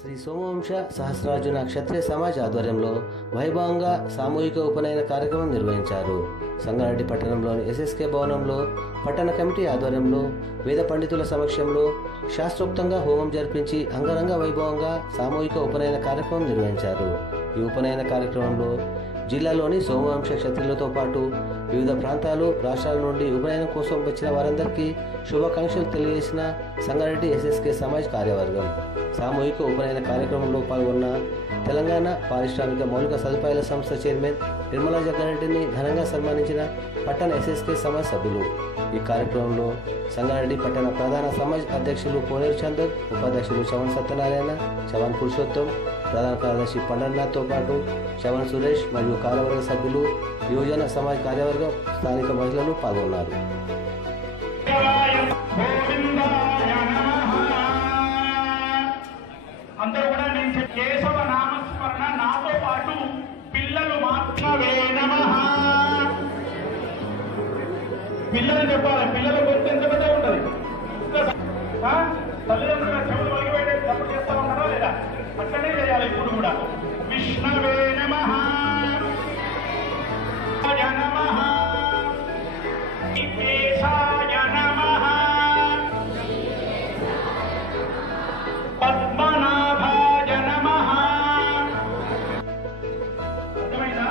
శ్రీ సోమవంశ సహస్రార్జున క్షత్రియ సమాజ్ ఆధ్వర్యంలో వైభవంగా సామూహిక ఉపనయన కార్యక్రమం నిర్వహించారు. సంగారెడ్డి పట్టణంలోని ఎస్ఎస్కే భవనంలో పట్టణ కమిటీ ఆధ్వర్యంలో వేద పండితుల సమక్షంలో శాస్త్రోక్తంగా హోమం జరిపించి అంగరంగ వైభవంగా సామూహిక ఉపనయన కార్యక్రమం నిర్వహించారు. ఈ ఉపనయన కార్యక్రమంలో జిల్లాలోని సోమవంశ క్షత్రియులతో పాటు వివిధ ప్రాంతాలు రాష్ట్రాల నుండి ఉపనయనం కోసం వచ్చిన వారందరికీ శుభాకాంక్షలు తెలియజేసిన సంగారెడ్డి ఎస్ఎస్కే సమాజ్ కార్యవర్గం. సామూహిక ఉపనయన కార్యక్రమంలో పాల్గొన్న తెలంగాణ పారిశ్రామిక మౌలిక సదుపాయాల సంస్థ చైర్మన్ నిర్మలా జగ్గారెడ్డిని ఘనంగా సన్మానించిన పట్టణ ఎస్ఎస్కే సమాజ్ సభ్యులు. ఈ కార్యక్రమంలో సంగారెడ్డి పట్టణ ప్రధాన సమాజ్ అధ్యక్షులు కోనేరు చందర్, ఉపాధ్యక్షులు చవన్ సత్యనారాయణ, చవన్ పురుషోత్తం, ప్రధాన కార్యదర్శి పండర్నాథ్తో పాటు చవన్ సురేష్ మరియు కార్యవర్గ సభ్యులు, యువజన సమాజ్ కార్యవర్గం, స్థానిక మహిళలు పాల్గొన్నారు. అందరూ కూడా నేను కేశవ నామస్మరణ నాతో పాటు పిల్లలు మాత్రమే నమః. పిల్లలు చెప్పాలి. పిల్లల గురించి ఎంత పెద్ద ఉంటుంది. తల్లిదండ్రుల చెవులు వలిగిపోయి తప్పు చేస్తా ఉన్నారా లేదా? అట్లనే చేయాలి. ఇప్పుడు కూడా విష్ణవే నమః, నమః, కేశాయ నమః, పద్మనాభాయ నమః. అర్థమైందా?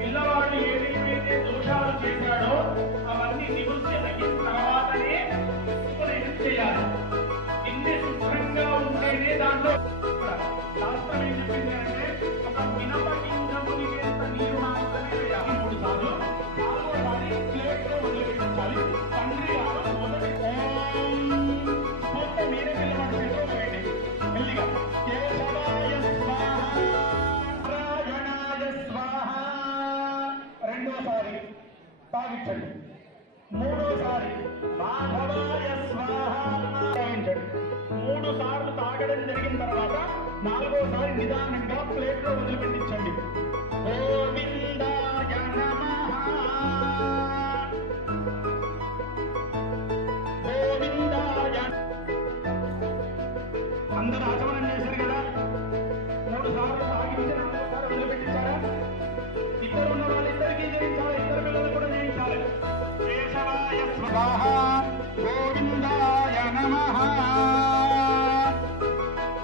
పిల్లవాడు ఏదైతే దోషాలు చేశాడో అవన్నీ నివృత్తి అయిన తర్వాతనే ఉపనయనం చేయాలి. ఇన్ని శుభ్రంగా ఉంటేనే దాంట్లో శాస్త్రం ఏం చెప్పింది అంటే ఒక మినప గింజ మునిగేంత నీరు మాత్రమే వేయాలి. 3 సార్లు. 4వ సారి ప్లేట్లో వదిలిపెట్టించాలి. తండ్రి గారు మొదటి మొత్తం మీరే పిల్లవాడు పెట్టుకో వేయండి మెల్లిగా. కేశవాయ స్వాహ, నారాయణాయ స్వాహ. రెండోసారి తాగించండి. మూడోసారి మాధవాయ స్వాహ తాగించండి. 3 సార్లు తాగడం జరిగిన తర్వాత 4వసారి నిదానంగా ప్లేట్లో వదిలిపెట్టించండి. గోవిందాయ నమః, గోవిందాయ. అందరూ ఆచమనం చేశారు కదా. 3 సార్లు తాగించి 4వసారి వదిలిపెట్టించారా? ఇక్కడ ఉన్న వాళ్ళిద్దరికీ చేయించాలి. ఇద్దరు పిల్లలు కూడా చేయించాలి. కేశవాయ స్వాహ, గోవిందాయ నమః.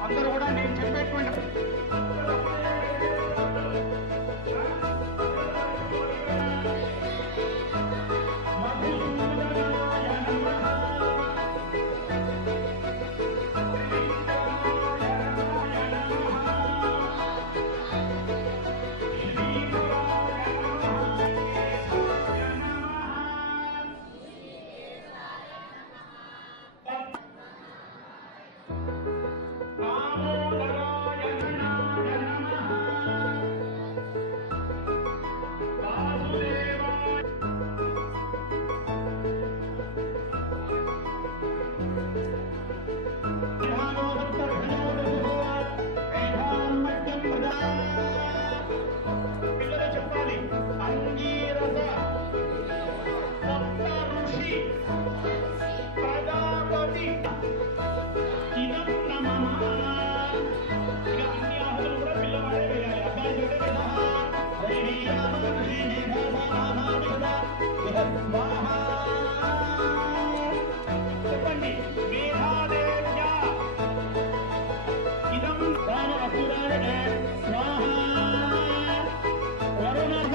అందరూ కూడా నేను చెప్పేటువంటి చెప్పండి. మేధాదేవ్య ఇదం రామసురాయ స్వాహ, వరుణః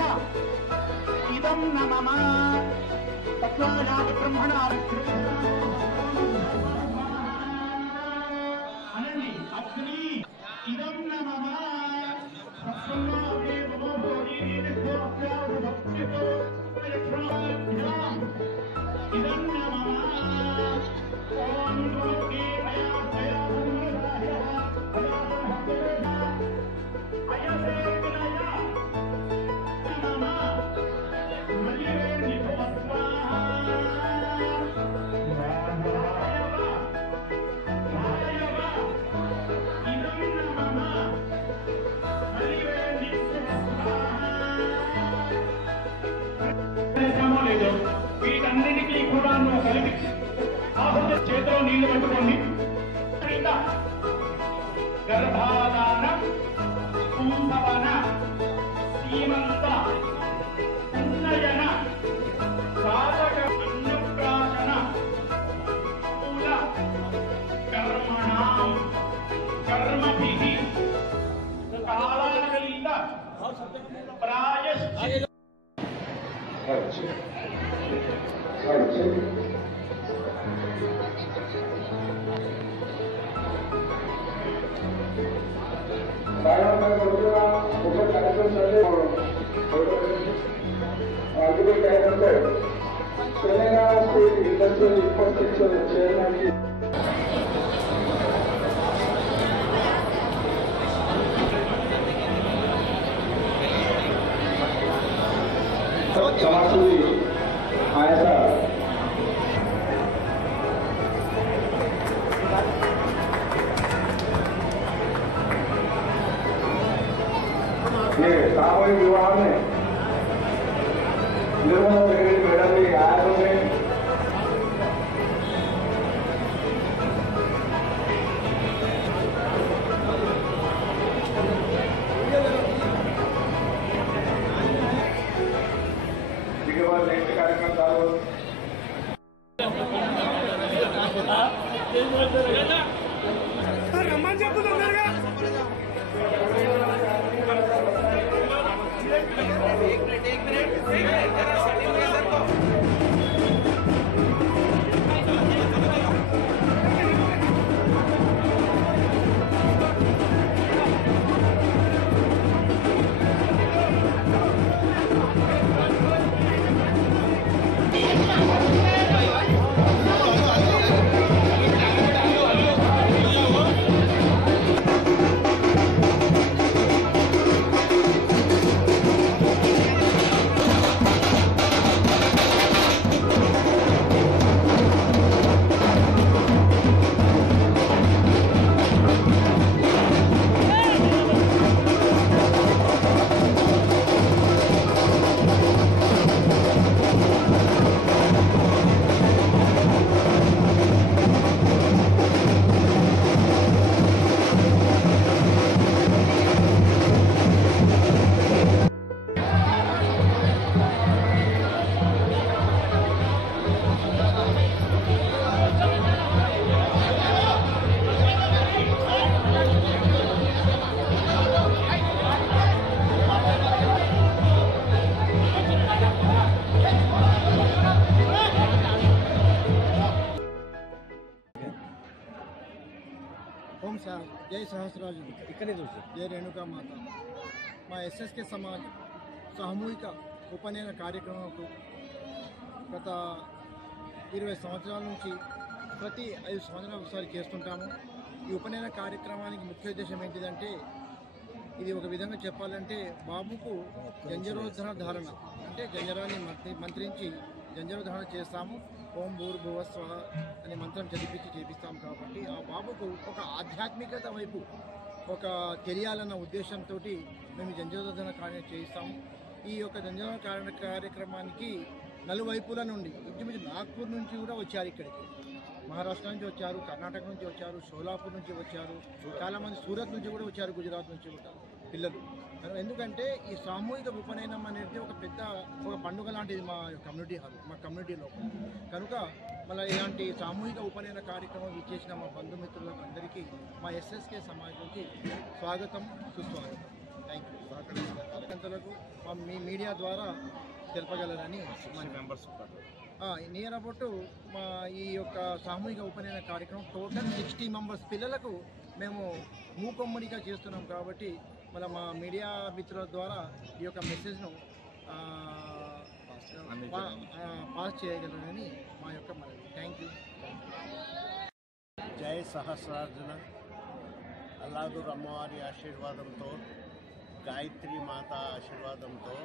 ఇదం నమః, తత్వాజాత బ్రహ్మణా అనండి. అగ్ని ఇదం నమః, గర్భాధాన కుంభవన సీమంత ఉన్నయన సాధక అన్నప్రాశన మూల కర్మణాం కర్మభిః కాలాతీత ప్రాయశ్చిత్త Telangana state industrial infrastructure chairman समाजसेवी आया ये सामूहिक विवाह में निर्मला सेक्रेटरी मैडम भी आया होंगे। इसके बाद नेक्स्ट कार्यक्रम चालू ఓం జై సహస్రాజు ఇక్కడే చూసి జై రేణుకామాత మా ఎస్ఎస్కే సమాజ్ సామూహిక ఉపనయన కార్యక్రమంకు గత 20 సంవత్సరాల నుంచి ప్రతి 5 సంవత్సరాలకు ఒకసారి చేస్తుంటాము. ఈ ఉపనయన కార్యక్రమానికి ముఖ్య ఉద్దేశం ఏంటిదంటే, ఇది ఒక విధంగా చెప్పాలంటే బాబుకు జంజరోద్ధరణ ధారణ, అంటే జంజరాన్ని మంత్రించి జంజరోద్ధరణ చేస్తాము. ఓం భూర్భువస్వః అనే మంత్రం చదివించి చేపిస్తాం. కాబట్టి ఆ బాబుకు ఒక ఆధ్యాత్మికత వైపు ఒక తెలియాలన్న ఉద్దేశంతో మేము జంజరోద్ధరణ కార్యం చేయిస్తాము. ఈ యొక్క జంజరోద్ధరణ కార్యక్రమానికి నలువైపుల నుండి ఇంచుమించు నాగ్పూర్ నుంచి కూడా వచ్చారు, ఇక్కడికి మహారాష్ట్ర నుంచి వచ్చారు, కర్ణాటక నుంచి వచ్చారు, షోలాపూర్ నుంచి వచ్చారు, చాలామంది సూరత్ నుంచి కూడా వచ్చారు, గుజరాత్ నుంచి కూడా పిల్లలు. ఎందుకంటే ఈ సామూహిక ఉపనయనం అనేది ఒక పండుగ లాంటిది మా కమ్యూనిటీలో. కనుక మళ్ళీ ఇలాంటి సామూహిక ఉపనయన కార్యక్రమం ఇచ్చేసిన మా బంధుమిత్రులకు అందరికీ మా ఎస్ఎస్కే సమాజ్ నుంచి స్వాగతం, సుస్వాగతం. Thank you. సహకరించేంతలకు మీ మీడియా ద్వారా తెలపగలరని మెంబర్స్ నియర్ అబౌట్ మా ఈ యొక్క సామూహిక ఉపనయన కార్యక్రమం టోటల్ 60 మెంబర్స్ పిల్లలకు మేము మూకొమ్మడిగా చేస్తున్నాం. కాబట్టి మళ్ళీ మా మీడియా మిత్రుల ద్వారా ఈ యొక్క మెసేజ్ను పాస్ చేయగలరని మా యొక్క మనవి. Thank you. జై సహస్రార్జున అల్లాదుర్ అమ్మవారి ఆశీర్వాదంతో, గాయత్రి మాత ఆశీర్వాదంతో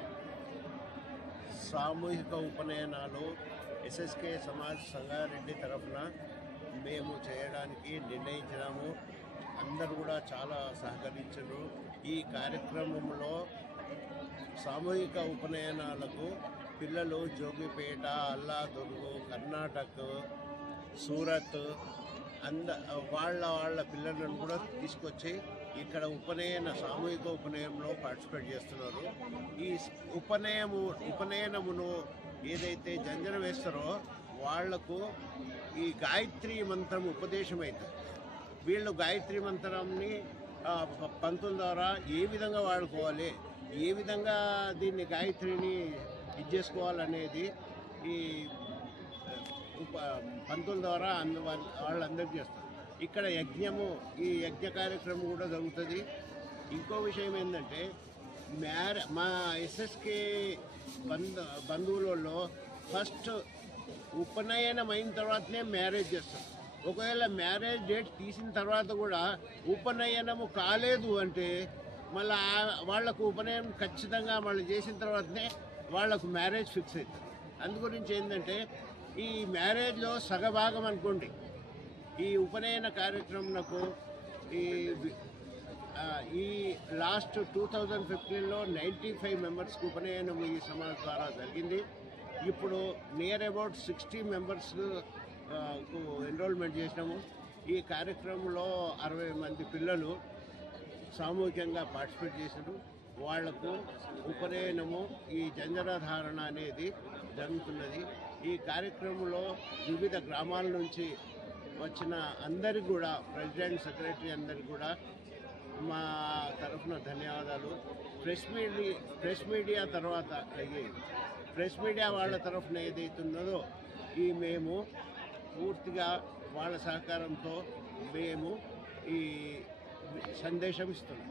సామూహిక ఉపనయనాలు ఎస్ఎస్కే సమాజ్ సంగారెడ్డి తరఫున మేము చేయడానికి నిర్ణయించినాము. అందరూ కూడా చాలా సహకరించారు. ఈ కార్యక్రమంలో సామూహిక ఉపనయనాలకు పిల్లలు జోగిపేట, అల్లాదుర్గు, కర్ణాటక, సూరత్, వాళ్ళ పిల్లలను కూడా తీసుకొచ్చి ఇక్కడ సామూహిక ఉపనయనంలో పార్టిసిపేట్ చేస్తున్నారు. ఈ ఉపనయనమును ఏదైతే జంజన వేస్తారో వాళ్లకు ఈ గాయత్రి మంత్రం ఉపదేశం అవుతుంది. వీళ్ళు గాయత్రి మంత్రాన్ని పంతుల ద్వారా ఏ విధంగా వాడుకోవాలి, ఏ విధంగా దీన్ని గాయత్రిని చేసుకోవాలనేది ఈ పంతుల ద్వారా వాళ్ళందరికీ చేస్తారు. ఇక్కడ ఈ యజ్ఞ కార్యక్రమం కూడా జరుగుతుంది. ఇంకో విషయం ఏంటంటే మా ఎస్ఎస్కే బంధువులలో ఫస్ట్ ఉపనయనం అయిన తర్వాతనే మ్యారేజ్ చేస్తారు. ఒకవేళ మ్యారేజ్ డేట్ తీసిన తర్వాత కూడా ఉపనయనము కాలేదు అంటే మళ్ళీ వాళ్లకు ఉపనయనం ఖచ్చితంగా వాళ్ళు చేసిన తర్వాతనే వాళ్లకు మ్యారేజ్ ఫిక్స్ అవుతుంది. అందుగురించి ఏంటంటే ఈ మ్యారేజ్లో సగభాగం అనుకోండి ఈ ఉపనయన కార్యక్రమంకు ఈ లాస్ట్ 2015లో 95 మెంబర్స్కి ఉపనయనం ఈ సమాజ్ ద్వారా జరిగింది. ఇప్పుడు నియర్ అబౌట్ 60 మెంబర్స్కు ఎన్రోల్మెంట్ చేసినాము. ఈ కార్యక్రమంలో 60 మంది పిల్లలు సామూహికంగా పార్టిసిపేట్ చేశారు. వాళ్లకు ఉపనయనము ఈ జంజరాధారణ అనేది జరుగుతున్నది. ఈ కార్యక్రమంలో వివిధ గ్రామాల నుంచి వచ్చిన అందరికి కూడా ప్రెసిడెంట్, సెక్రటరీ అందరికి కూడా మా తరఫున ధన్యవాదాలు. ప్రెస్ మీడియా తర్వాత ప్రెస్ మీడియా వాళ్ళ తరఫున ఏదైతున్నదో మేము పూర్తిగా వాళ్ళ సహకారంతో మేము ఈ సందేశం ఇస్తున్నాం.